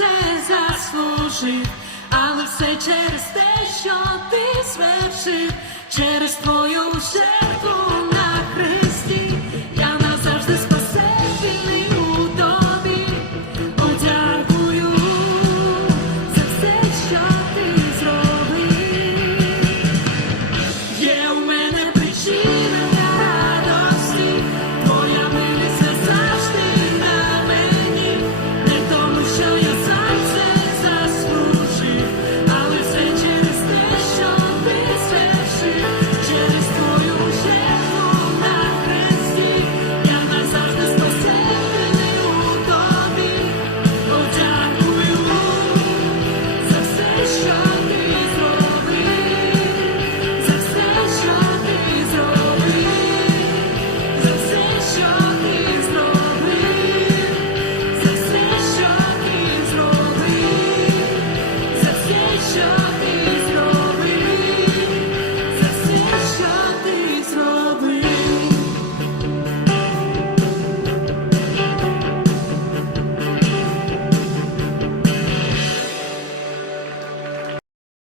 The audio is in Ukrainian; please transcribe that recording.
це заслужив, але все через те, що ти свершив, через твою жертву на.